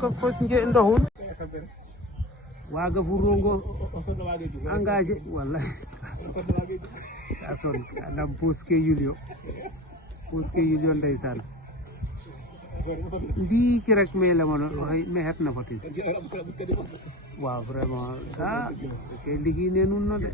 ko fosnje ndohul waga furongo engagé wallahi kason anam puske yulio ndaysan ndi ki rek me la mono me het na fatin waaw vraiment ah ke ligi ne nun no de